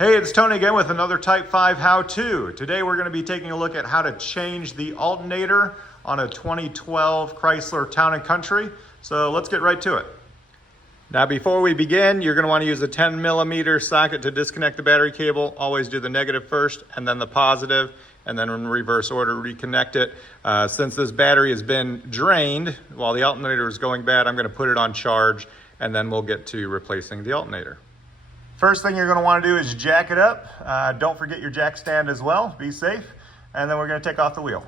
Hey, it's Tony again with another Type 5 how-to. Today we're going to be taking a look at how to change the alternator on a 2012 Chrysler Town and Country. So let's get right to it. Now before we begin, you're going to want to use a 10mm socket to disconnect the battery cable. Always do the negative first and then the positive, and then in reverse order reconnect it. Since this battery has been drained while the alternator is going bad, I'm going to put it on charge and then we'll get to replacing the alternator. First thing you're going to want to do is jack it up. Don't forget your jack stand as well. Be safe. And then we're going to take off the wheel.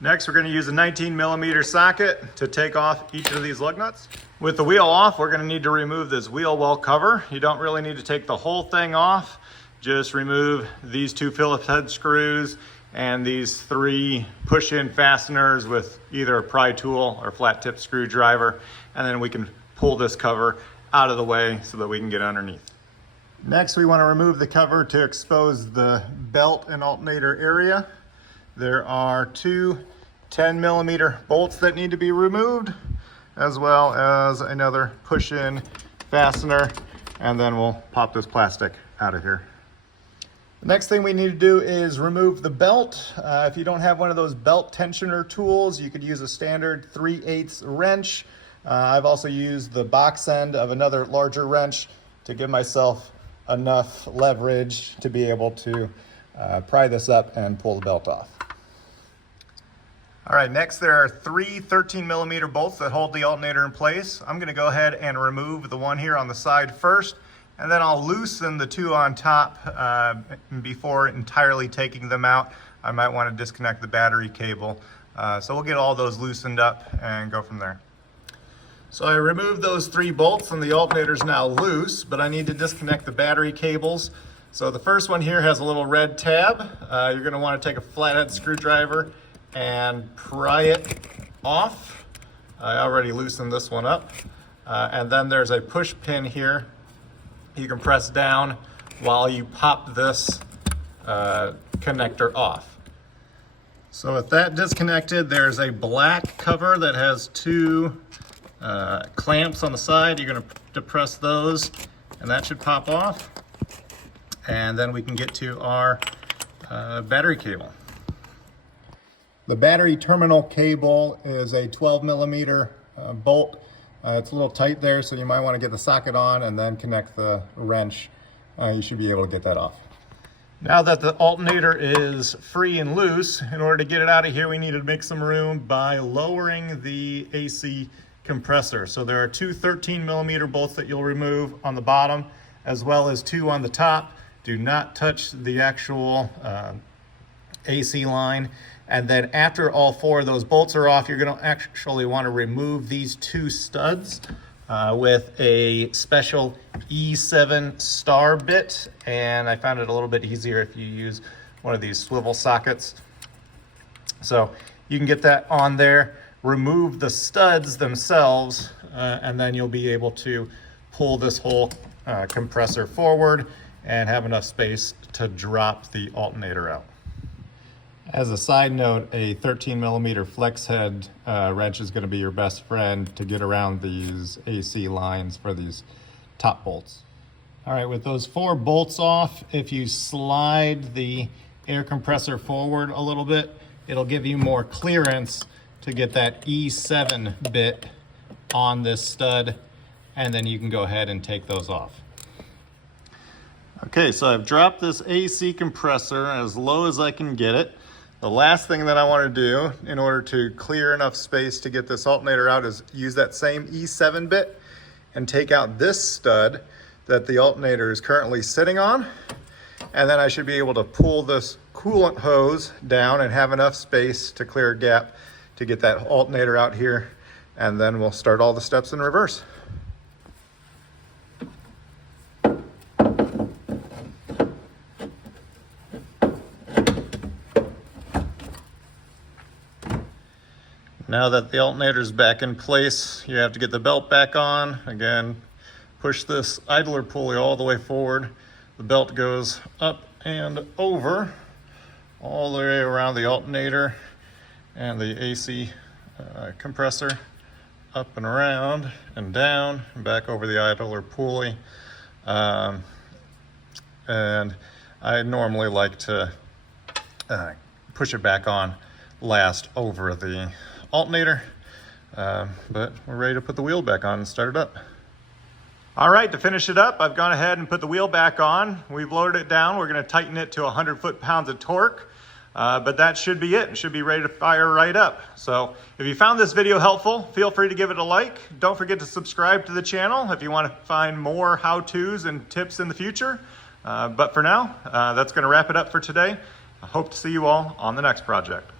Next, we're going to use a 19mm socket to take off each of these lug nuts. With the wheel off, we're going to need to remove this wheel well cover. You don't really need to take the whole thing off. Just remove these two Phillips head screws and these three push-in fasteners with either a pry tool or flat tip screwdriver. And then we can pull this cover out of the way so that we can get underneath. Next, we want to remove the cover to expose the belt and alternator area. There are two 10mm bolts that need to be removed, as well as another push-in fastener, and then we'll pop this plastic out of here. The next thing we need to do is remove the belt. If you don't have one of those belt tensioner tools, you could use a standard 3/8 wrench. I've also used the box end of another larger wrench to give myself enough leverage to be able to pry this up and pull the belt off. All right, next there are three 13mm bolts that hold the alternator in place. I'm going to go ahead and remove the one here on the side first, and then I'll loosen the two on top before entirely taking them out. I might want to disconnect the battery cable. So we'll get all those loosened up and go from there. So I removed those three bolts and the alternator is now loose, but I need to disconnect the battery cables. So the first one here has a little red tab. You're going to want to take a flathead screwdriver and pry it off. I already loosened this one up. And then there's a push pin here. You can press down while you pop this connector off. So with that disconnected, there's a black cover that has two clamps on the side. You're going to depress those and that should pop off, and then we can get to our battery cable. The battery terminal cable is a 12mm bolt. It's a little tight there, so you might want to get the socket on and then connect the wrench. You should be able to get that off. Now that the alternator is free and loose, in order to get it out of here, we need to make some room by lowering the AC compressor. So there are two 13mm bolts that you'll remove on the bottom, as well as two on the top. Do not touch the actual AC line. And then after all four of those bolts are off, you're going to actually want to remove these two studs with a special E7 star bit. And I found it a little bit easier if you use one of these swivel sockets. So you can get that on there. Remove the studs themselves, and then you'll be able to pull this whole compressor forward and have enough space to drop the alternator out. As a side note, a 13mm flex head wrench is going to be your best friend to get around these AC lines for these top bolts. All right, with those four bolts off, if you slide the air compressor forward a little bit, it'll give you more clearance to get that E7 bit on this stud, and then you can go ahead and take those off. Okay, so I've dropped this AC compressor as low as I can get it. The last thing that I want to do in order to clear enough space to get this alternator out is use that same E7 bit and take out this stud that the alternator is currently sitting on. And then I should be able to pull this coolant hose down and have enough space to clear a gap to get that alternator out here, and then we'll start all the steps in reverse. Now that the alternator is back in place, you have to get the belt back on. Again, push this idler pulley all the way forward. The belt goes up and over all the way around the alternator and the AC compressor, up and around and down and back over the idler pulley. and I normally like to push it back on last over the alternator, but we're ready to put the wheel back on and start it up. All right, to finish it up, I've gone ahead and put the wheel back on. We've loaded it down. We're going to tighten it to 100 foot-pounds of torque, but that should be it. It should be ready to fire right up. So if you found this video helpful, feel free to give it a like. Don't forget to subscribe to the channel if you want to find more how-tos and tips in the future. But for now, that's going to wrap it up for today. I hope to see you all on the next project.